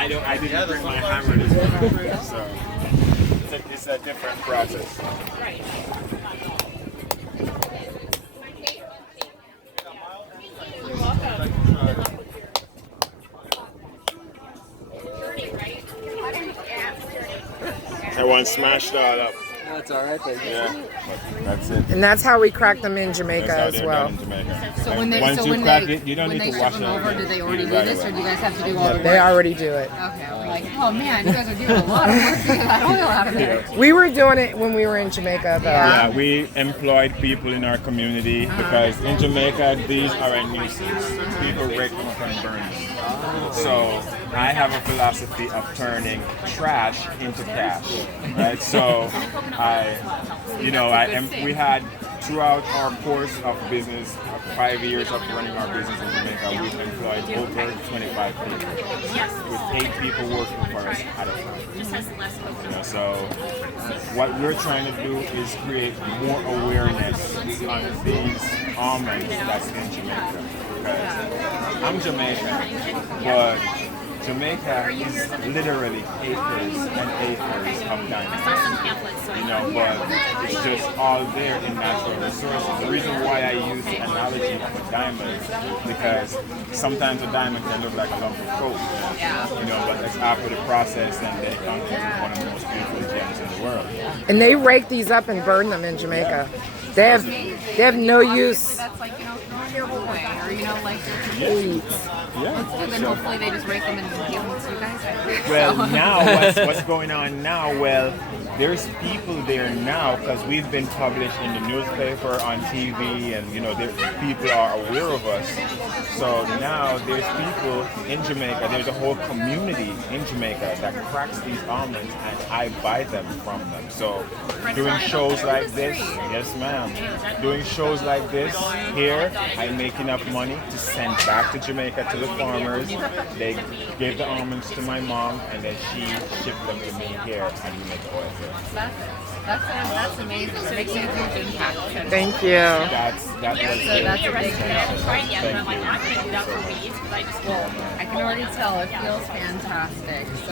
I didn't bring my hammer this time, so it's a different process. I want smashed all up. That's all right. Yeah, that's it. And that's how we crack them in Jamaica That's how as they're well. done in Jamaica. So when they, Once so you when crack they, it, you don't when need they to ship wash them it over, again. do they Eat already it do right this, or away. do you guys have to do all the They work? already do it. Okay, I'm like, oh man, you guys are doing a lot of work to get that oil out of there. We were doing it when we were in Jamaica, though. Yeah, we employed people in our community because in Jamaica these are a nuisance. People rake them up and burn them. So I have a philosophy of turning trash into cash. Right? So we had throughout our course of business, 5 years of running our business in Jamaica, we've employed over 25 people, with 8 people working for us at a time. So what we're trying to do is create more awareness on these almonds that's in Jamaica. Because I'm Jamaican, but Jamaica is literally acres and acres of diamonds. But it's just all there in natural resources. The reason why I use the analogy of a diamond is because sometimes a diamond can look like a lump of coal. But it's after the process and then it comes to one of the most beautiful gems in the world. And they rake these up and burn them in Jamaica. They have no use. That's like, throwing your away, or like Yeah. and then hopefully they just rake them and give them to you guys. Well, now what's going on now? Well, there's people there now because we've been published in the newspaper, on TV, and people are aware of us. So now there's people in Jamaica. There's a whole community in Jamaica that cracks these almonds, and I buy them from them. So doing shows like this, yes, ma'am. Doing shows like this here, I make enough money to send back to Jamaica to the farmers. They gave the almonds to my mom, and then she shipped them to me here, and we make oil here. That's amazing. It makes a huge impact. Thank you. That's That's a big deal. I can already tell it feels fantastic. So